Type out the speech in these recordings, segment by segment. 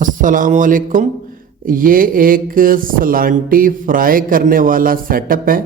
अस्सलामुअलैकुम। ये एक सलांटी फ्राई करने वाला सेटअप है।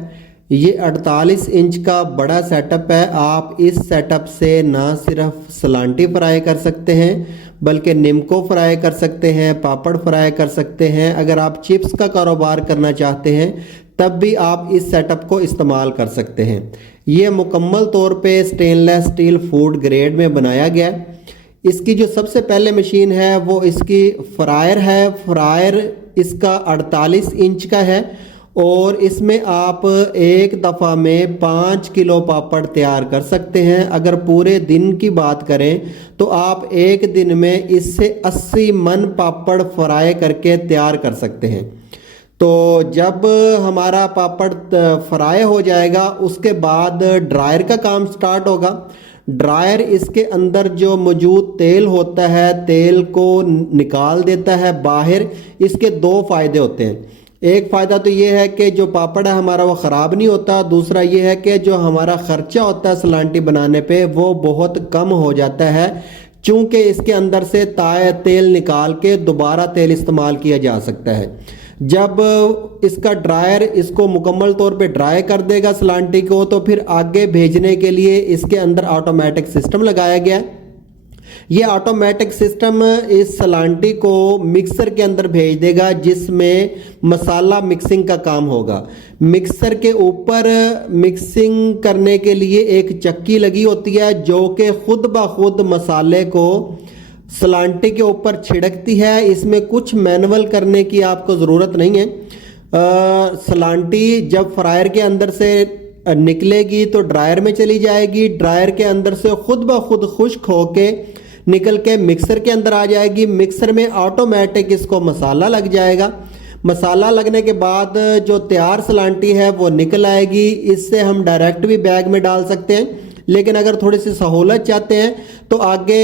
ये 48 इंच का बड़ा सेटअप है। आप इस सेटअप से ना सिर्फ सलांटी फ्राई कर सकते हैं बल्कि निम्को फ्राई कर सकते हैं, पापड़ फ्राई कर सकते हैं। अगर आप चिप्स का कारोबार करना चाहते हैं तब भी आप इस सेटअप को इस्तेमाल कर सकते हैं। ये मुकम्मल तौर पे स्टेनलेस स्टील फूड ग्रेड में बनाया गया है। इसकी जो सबसे पहले मशीन है वो इसकी फ्रायर है। फ्रायर इसका 48 इंच का है और इसमें आप एक दफ़ा में 5 किलो पापड़ तैयार कर सकते हैं। अगर पूरे दिन की बात करें तो आप एक दिन में इससे 80 मन पापड़ फ्राई करके तैयार कर सकते हैं। तो जब हमारा पापड़ फ्राई हो जाएगा उसके बाद ड्रायर का काम स्टार्ट होगा। ड्रायर इसके अंदर जो मौजूद तेल होता है तेल को निकाल देता है बाहर। इसके दो फायदे होते हैं। एक फ़ायदा तो ये है कि जो पापड़ है हमारा वो ख़राब नहीं होता। दूसरा ये है कि जो हमारा ख़र्चा होता है सलांटी बनाने पे वो बहुत कम हो जाता है, चूँकि इसके अंदर से तेल निकाल के दोबारा तेल इस्तेमाल किया जा सकता है। जब इसका ड्रायर इसको मुकम्मल तौर पे ड्राई कर देगा सलांटी को, तो फिर आगे भेजने के लिए इसके अंदर ऑटोमेटिक सिस्टम लगाया गया है। ये ऑटोमेटिक सिस्टम इस सलांटी को मिक्सर के अंदर भेज देगा जिसमें मसाला मिक्सिंग का काम होगा। मिक्सर के ऊपर मिक्सिंग करने के लिए एक चक्की लगी होती है जो कि खुद ब खुद मसाले को सलांटी के ऊपर छिड़कती है। इसमें कुछ मैनुअल करने की आपको ज़रूरत नहीं है। सलांटी जब फ्रायर के अंदर से निकलेगी तो ड्रायर में चली जाएगी। ड्रायर के अंदर से खुद ब खुद खुश्क होके निकल के मिक्सर के अंदर आ जाएगी। मिक्सर में ऑटोमेटिक इसको मसाला लग जाएगा। मसाला लगने के बाद जो तैयार सलांटी है वो निकल आएगी। इससे हम डायरेक्ट भी बैग में डाल सकते हैं, लेकिन अगर थोड़ी सी सहूलत चाहते हैं तो आगे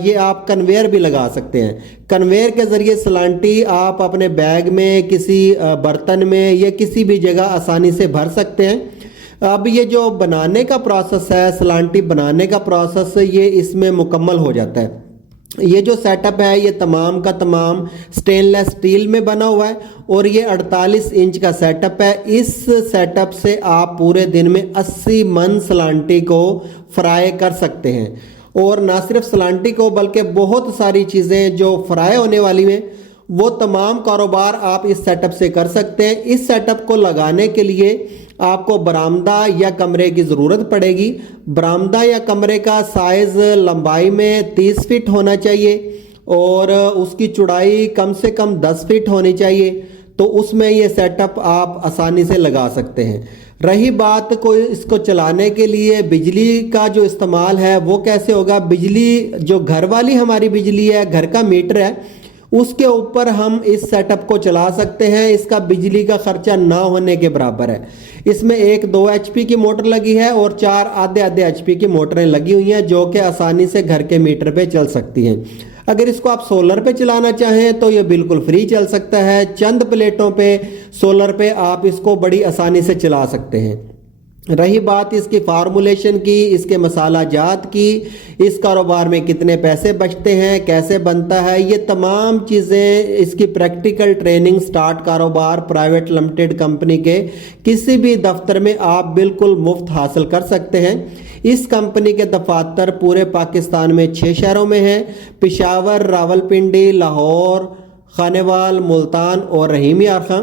ये आप कन्वेयर भी लगा सकते हैं। कन्वेयर के ज़रिए सलांटी आप अपने बैग में, किसी बर्तन में या किसी भी जगह आसानी से भर सकते हैं। अब ये जो बनाने का प्रोसेस है, सलांटी बनाने का प्रोसेस, ये इसमें मुकम्मल हो जाता है। ये जो सेटअप है ये तमाम का तमाम स्टेनलेस स्टील में बना हुआ है और ये 48 इंच का सेटअप है। इस सेटअप से आप पूरे दिन में 80 मन सलांटी को फ्राई कर सकते हैं। और ना सिर्फ सलांटी को बल्कि बहुत सारी चीज़ें जो फ्राई होने वाली हैं वो तमाम कारोबार आप इस सेटअप से कर सकते हैं। इस सेटअप को लगाने के लिए आपको बरामदा या कमरे की ज़रूरत पड़ेगी। बरामदा या कमरे का साइज़ लंबाई में 30 फीट होना चाहिए और उसकी चौड़ाई कम से कम 10 फीट होनी चाहिए। तो उसमें ये सेटअप आप आसानी से लगा सकते हैं। रही बात कोई इसको चलाने के लिए बिजली का जो इस्तेमाल है वो कैसे होगा। बिजली जो घर वाली हमारी बिजली है, घर का मीटर है, उसके ऊपर हम इस सेटअप को चला सकते हैं। इसका बिजली का खर्चा ना होने के बराबर है। इसमें एक 2 HP की मोटर लगी है और 4 आधे HP की मोटरें लगी हुई हैं जो कि आसानी से घर के मीटर पे चल सकती हैं। अगर इसको आप सोलर पे चलाना चाहें तो ये बिल्कुल फ्री चल सकता है। चंद प्लेटों पे सोलर पे आप इसको बड़ी आसानी से चला सकते हैं। रही बात इसकी फार्मूलेशन की, इसके मसाला जात की, इस कारोबार में कितने पैसे बचते हैं, कैसे बनता है, ये तमाम चीज़ें इसकी प्रैक्टिकल ट्रेनिंग स्टार्ट कारोबार प्राइवेट लिमिटेड कंपनी के किसी भी दफ्तर में आप बिल्कुल मुफ्त हासिल कर सकते हैं। इस कंपनी के दफातर पूरे पाकिस्तान में 6 शहरों में हैं: पेशावर, रावलपिंडी, लाहौर, खानेवाल, मुल्तान और रहीम यार खां।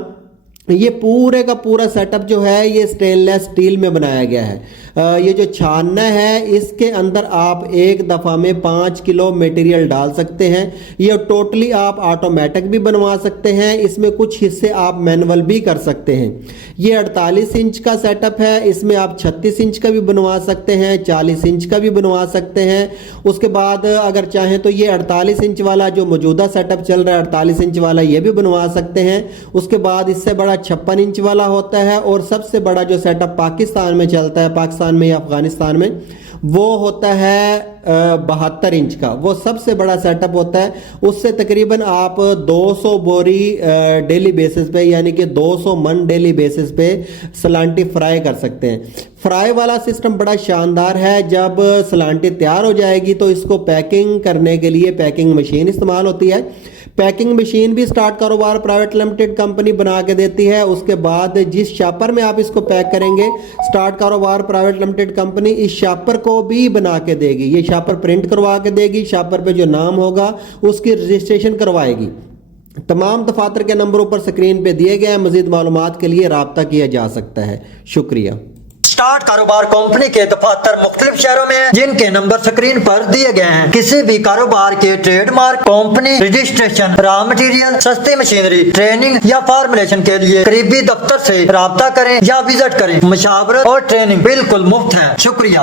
ये पूरे का पूरा सेटअप जो है ये स्टेनलेस स्टील में बनाया गया है। ये जो छानना है इसके अंदर आप एक दफ़ा में 5 किलो मटेरियल डाल सकते हैं। ये टोटली आप ऑटोमेटिक भी बनवा सकते हैं। इसमें कुछ हिस्से आप मैनुअल भी कर सकते हैं। ये 48 इंच का सेटअप है। इसमें आप 36 इंच का भी बनवा सकते हैं, 40 इंच का भी बनवा सकते हैं। उसके बाद अगर चाहें तो ये 48 इंच वाला जो मौजूदा सेटअप चल रहा है 48 इंच वाला ये भी बनवा सकते हैं। उसके बाद इससे बड़ा 56 इंच वाला होता है और सबसे बड़ा जो सेटअप पाकिस्तान में चलता है, पाकिस्तान में या अफगानिस्तान में, वो होता है 72 इंच का। वो सबसे बड़ा सेटअप होता है। उससे तकरीबन आप 200 बोरी डेली बेसिस पे, यानी कि 200 मन डेली बेसिस पे सलांटी फ्राई कर सकते हैं। फ्राई वाला सिस्टम बड़ा शानदार है। जब सलांटी तैयार हो जाएगी तो इसको पैकिंग करने के लिए पैकिंग मशीन इस्तेमाल होती है। पैकिंग मशीन भी स्टार्ट कारोबार प्राइवेट लिमिटेड कंपनी बना के देती है। उसके बाद जिस शॉपर में आप इसको पैक करेंगे, स्टार्ट कारोबार प्राइवेट लिमिटेड कंपनी इस शॉपर को भी बना के देगी। ये शॉपर प्रिंट करवा के देगी, शॉपर पे जो नाम होगा उसकी रजिस्ट्रेशन करवाएगी। तमाम दफातर के नंबर ऊपर स्क्रीन पे दिए गए हैं। मजीद मालूमात के लिए राब्ता किया जा सकता है। शुक्रिया। स्टार्ट कारोबार कंपनी के दफातर मुख्तलिफ शहरों में हैं, जिनके नंबर स्क्रीन पर दिए गए हैं। किसी भी कारोबार के trademark, company registration, raw material, सस्ती मशीनरी, ट्रेनिंग या फॉर्मुलेशन के लिए करीबी दफ्तर से राब्ता करें या विजिट करें। मशावरत और ट्रेनिंग बिल्कुल मुफ्त है। शुक्रिया।